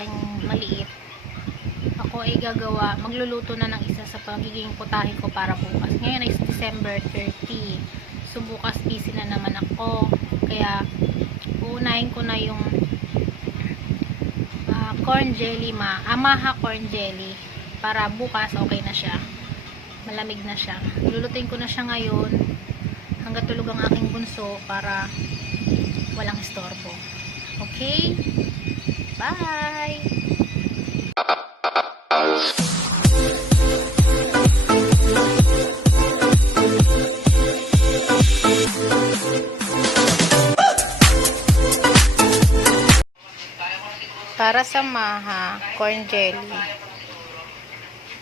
aking maliit, ako ay magluluto na ng isa sa pagiging putahe ko para bukas. Ngayon ay December 30. So bukas busy na naman ako. Kaya uunahin ko na yung corn jelly, Maja corn jelly, para bukas okay na siya. Malamig na siya. Lulutuin ko na siya ngayon hanggang tulog ang aking bunso para walang istorbo. Okay? Bye! Para sa Maja corn jelly,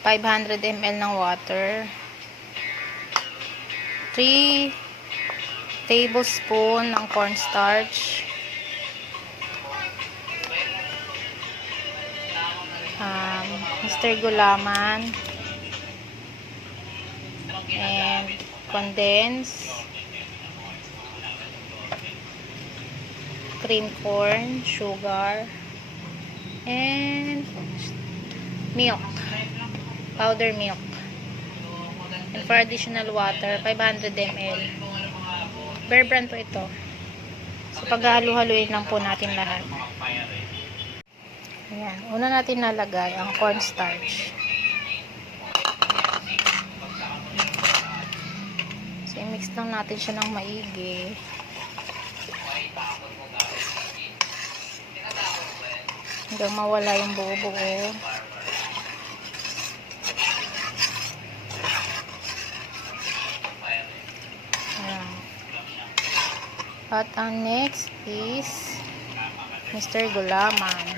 500 ml ng water, 3 tablespoon ng cornstarch, Mr. Gulaman, and condensed cream corn, sugar, and milk, powder milk, and for additional water 500 ml. Bear brand po ito. So paghahalu-haluin lang po natin lahat. Ayan, una natin nalagay ang cornstarch. So i-mix lang natin siya ng maigi. Hanggang mawala yung buo-buo. At ang next is Mr. Gulaman.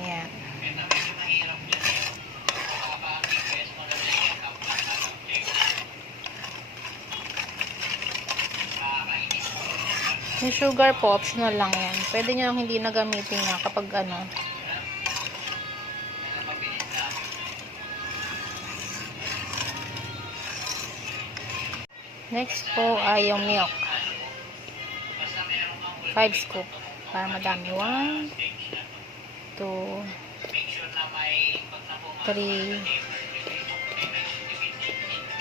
Ayan. Yung sugar po, optional lang yan. Pwede nyo lang hindi na gamitin niya kapag ano. Next po ay yung milk. 5 scoop. Para madami. 1, 2, 3,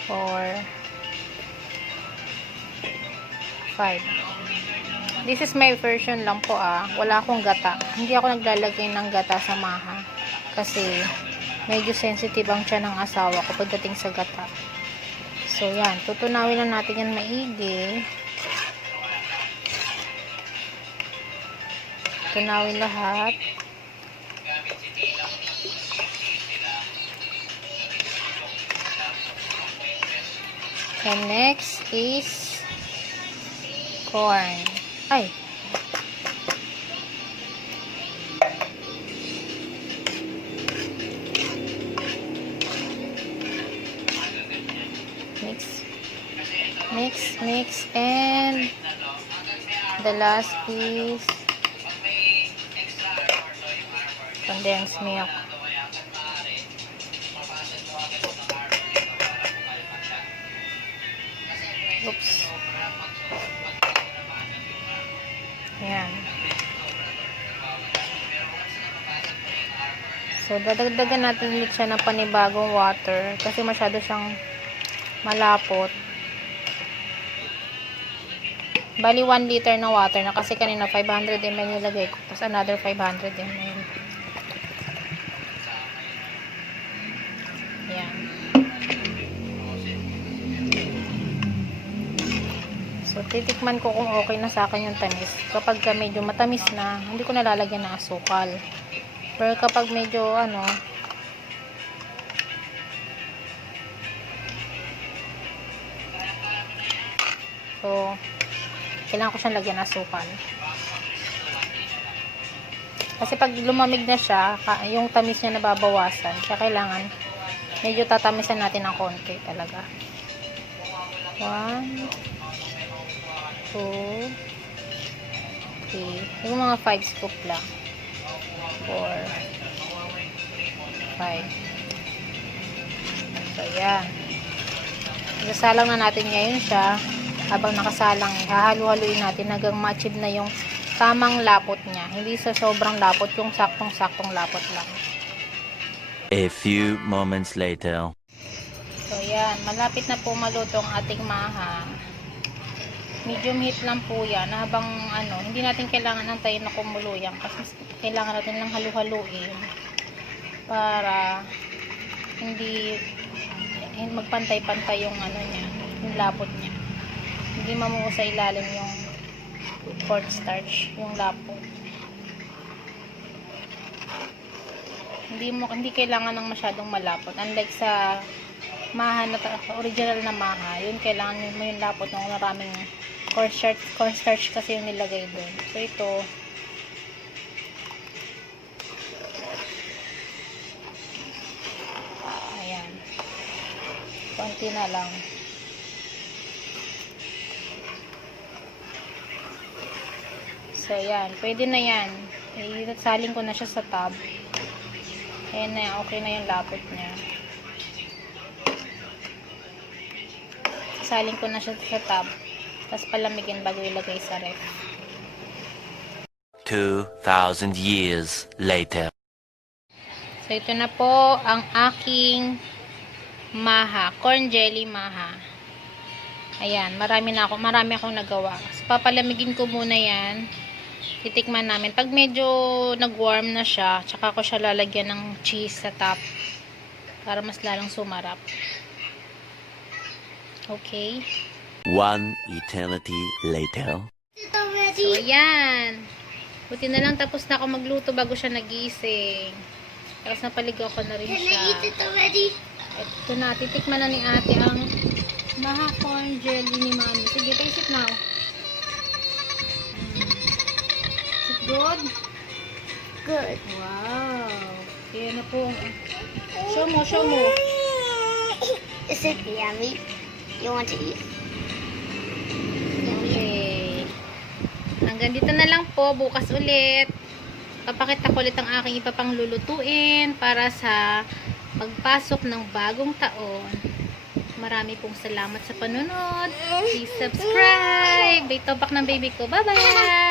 4, 5. This is my version lang po Wala akong gata. Hindi ako naglalagay ng gata sa Maja. Kasi medyo sensitive ang tiyan ng asawa ko pagdating sa gata. So yan. Tutunawin lang natin yan maigi. Tunawin lahat. And next is corn. Ay. Mix, and the last is condensed milk. Oops. Ayan. So, dadagdagan natin ulit siya ng panibagong water kasi masyado siyang malapot. Bali, 1 liter na water na kasi kanina 500 ml nilagay ko. Tapos another 500 ml. Ayan. So, titikman ko kung okay na sa akin yung tamis. Kapag medyo matamis na, hindi ko nalalagyan ng asukal. Pero kapag medyo so, kailangan ko siyang lagyan ng asukal. Kasi pag lumamig na siya, yung tamis niya nababawasan. Kaya kailangan medyo tatamisan natin ng konti talaga. 1, 2, 3. Yung mga 5 scoop lang. 4, 5. So, yan. Isasalang na natin ngayon siya. Habang nakasalang, hahalu-haluin natin hanggang ma-achieve na yung tamang lapot niya. Hindi sa sobrang lapot, yung saktong-saktong lapot lang. A few moments later. So, yan. Malapit na po maluto ang ating maha. Medium heat lang po yan. Habang, hindi natin kailangan antayin na kumulo yan. Kasi kailangan natin lang halu-haluin. Para, hindi magpantay-pantay yung niya. Yung lapot niya. Hindi mamuo sa ilalim yung cornstarch. Yung lapot. Hindi kailangan ng masyadong malapot. Unlike sa maha na original na maha, yun kailangan mo yung lapot ng maraming cornstarch kasi yung nilagay doon. So ito, ayan, konti na lang. So yan, pwede na yan. Salin ko na siya sa tub. Ayan na, okay na yung lapot niya. Saling ko na siya sa tub. Tapos palamigin bago ilagay sa ref. 2,000 years later. So, ito na po ang aking maha. Corn jelly maha. Ayan, marami akong nagawa. So, papalamigin ko muna yan. Titikman namin. Pag medyo nag-warm na siya, tsaka ko siya lalagyan ng cheese sa top. Para mas lalong sumarap. Okay. One eternity later. So, ayan. Buti na lang tapos na ako magluto bago siya nagising. Tapos napaligaw ko na rin siya. Ito na, titikman na ni ate ang maha corn jelly ni mami. Sige, taste it now. Is it good? Good. Wow. Kaya na po. Show mo. Is it yummy? You want to eat? Okay. Hanggang dito na lang po. Bukas ulit. Papakita ko ulit ang aking iba pang lulutuin para sa pagpasok ng bagong taon. Marami pong salamat sa panunod. Please subscribe. Ito back ng baby ko. Bye-bye!